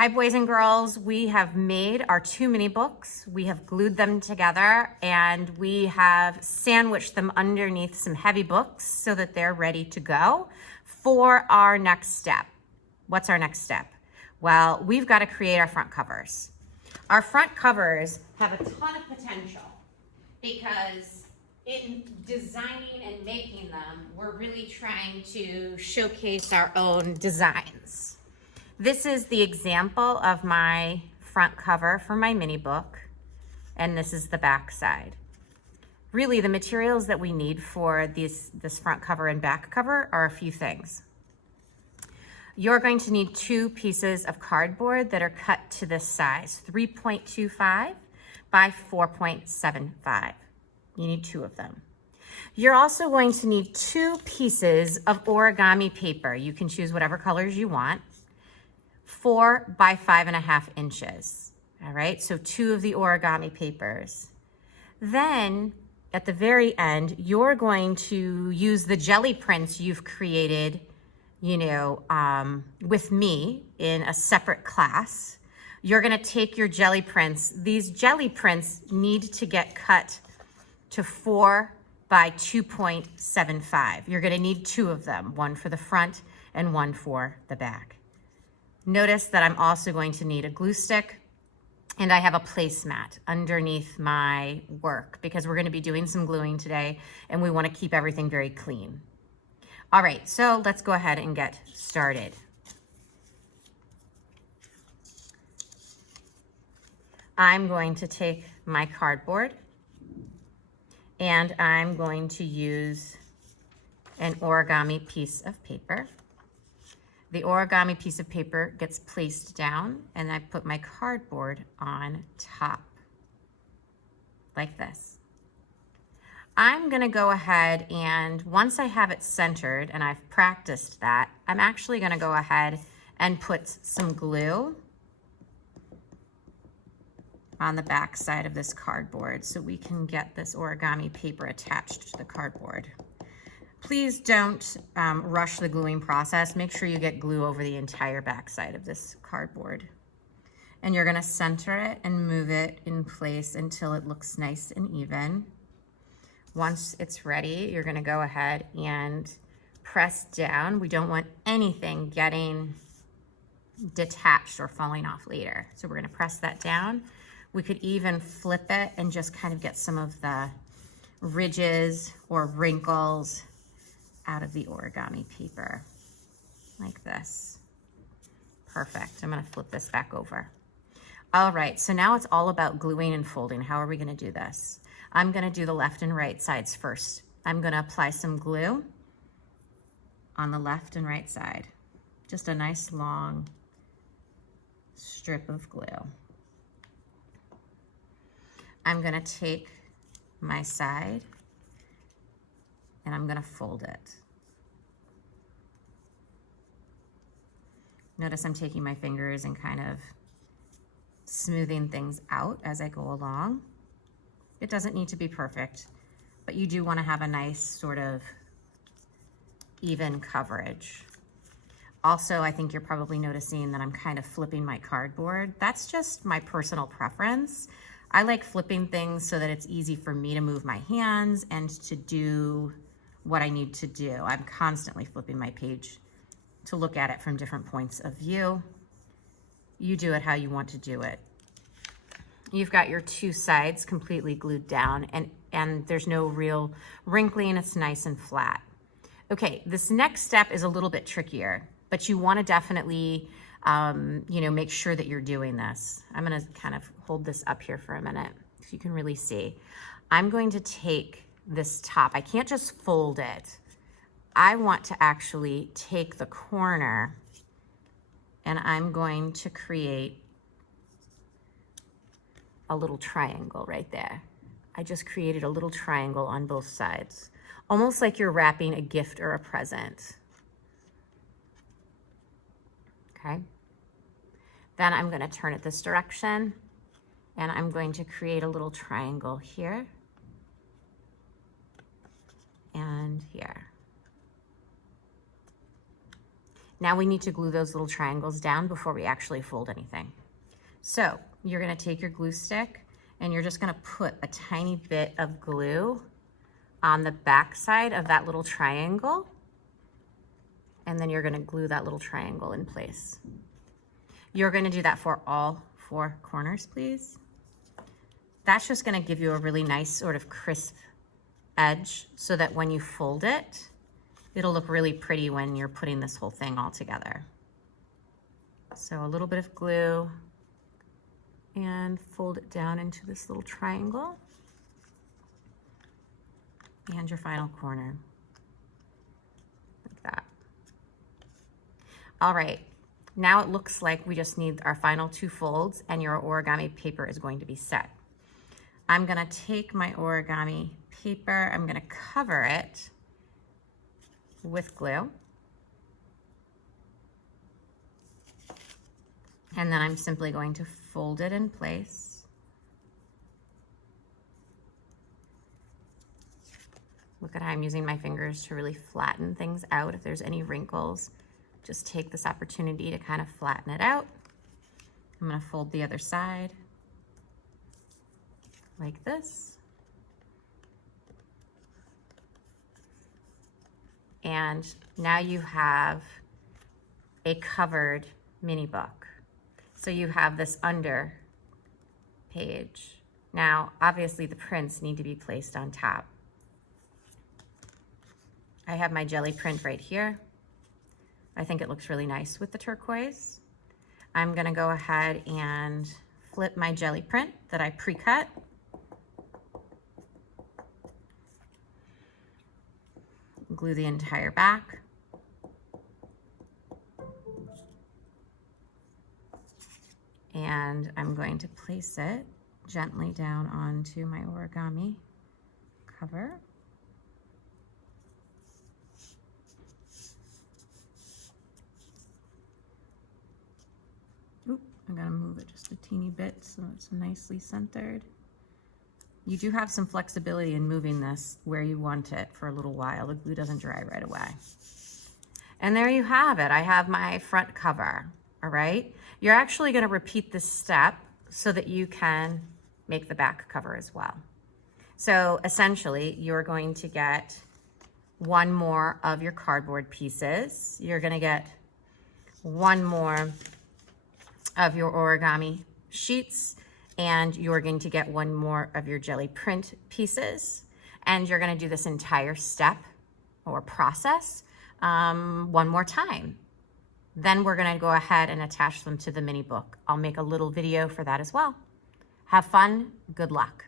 Hi, boys and girls. We have made our 2 mini books. We have glued them together and we have sandwiched them underneath some heavy books so that they're ready to go for our next step. What's our next step? Well, we've got to create our front covers. Our front covers have a ton of potential because in designing and making them, we're really trying to showcase our own designs. This is the example of my front cover for my mini book, and this is the back side. Really, the materials that we need for this front cover and back cover are a few things. You're going to need 2 pieces of cardboard that are cut to this size, 3.25 by 4.75. You need 2 of them. You're also going to need 2 pieces of origami paper. You can choose whatever colors you want. 4 by 5.5 inches. All right, so 2 of the origami papers. Then at the very end, you're going to use the jelly prints you've created, with me in a separate class. You're gonna take your jelly prints. These jelly prints need to get cut to 4 by 2.75. You're gonna need 2 of them, 1 for the front and 1 for the back. Notice that I'm also going to need a glue stick, and I have a placemat underneath my work because we're going to be doing some gluing today and we want to keep everything very clean. All right, so let's go ahead and get started. I'm going to take my cardboard and I'm going to use an origami piece of paper. The origami piece of paper gets placed down and I put my cardboard on top, like this. I'm gonna go ahead and once I have it centered and I've practiced that, I'm actually gonna go ahead and put some glue on the back side of this cardboard so we can get this origami paper attached to the cardboard. Please don't rush the gluing process. Make sure you get glue over the entire backside of this cardboard. And you're gonna center it and move it in place until it looks nice and even. Once it's ready, you're gonna go ahead and press down. We don't want anything getting detached or falling off later. So we're gonna press that down. We could even flip it and just kind of get some of the ridges or wrinkles out of the origami paper, like this. Perfect. I'm gonna flip this back over. All right, so now it's all about gluing and folding. How are we gonna do this? I'm gonna do the left and right sides first. I'm gonna apply some glue on the left and right side. Just a nice long strip of glue. I'm gonna take my side and I'm gonna fold it. Notice I'm taking my fingers and kind of smoothing things out as I go along. It doesn't need to be perfect, but you do wanna have a nice sort of even coverage. Also, I think you're probably noticing that I'm kind of flipping my cardboard. That's just my personal preference. I like flipping things so that it's easy for me to move my hands and to do what I need to do. I'm constantly flipping my page to look at it from different points of view. You do it how you want to do it. You've got your 2 sides completely glued down and there's no real wrinkling, it's nice and flat. Okay, this next step is a little bit trickier, but you wanna definitely make sure that you're doing this. I'm gonna kind of hold this up here for a minute so you can really see. I'm going to take this top. I can't just fold it. I want to actually take the corner and I'm going to create a little triangle right there. I just created a little triangle on both sides, almost like you're wrapping a gift or a present. Okay. Then I'm going to turn it this direction and I'm going to create a little triangle here and here. Now we need to glue those little triangles down before we actually fold anything. So you're gonna take your glue stick and you're just gonna put a tiny bit of glue on the back side of that little triangle. And then you're gonna glue that little triangle in place. You're gonna do that for all 4 corners, please. That's just gonna give you a really nice sort of crisp edge so that when you fold it, it'll look really pretty when you're putting this whole thing all together. So a little bit of glue and fold it down into this little triangle and your final corner, like that. All right, now it looks like we just need our final 2 folds and your origami paper is going to be set. I'm gonna take my origami paper, I'm gonna cover it with glue. And then I'm simply going to fold it in place. Look at how I'm using my fingers to really flatten things out. If there's any wrinkles, just take this opportunity to kind of flatten it out. I'm gonna fold the other side like this. And now you have a covered mini book. So you have this under page. Now, obviously the prints need to be placed on top. I have my jelly print right here. I think it looks really nice with the turquoise. I'm gonna go ahead and flip my jelly print that I pre-cut. Glue the entire back. And I'm going to place it gently down onto my origami cover. Oop, I'm gonna move it just a teeny bit so it's nicely centered. You do have some flexibility in moving this where you want it for a little while. The glue doesn't dry right away. And there you have it. I have my front cover, all right? You're actually gonna repeat this step so that you can make the back cover as well. So essentially, you're going to get 1 more of your cardboard pieces. You're gonna get 1 more of your origami sheets, and you're going to get 1 more of your jelly print pieces. And you're gonna do this entire step or process 1 more time. Then we're gonna go ahead and attach them to the mini book. I'll make a little video for that as well. Have fun, good luck.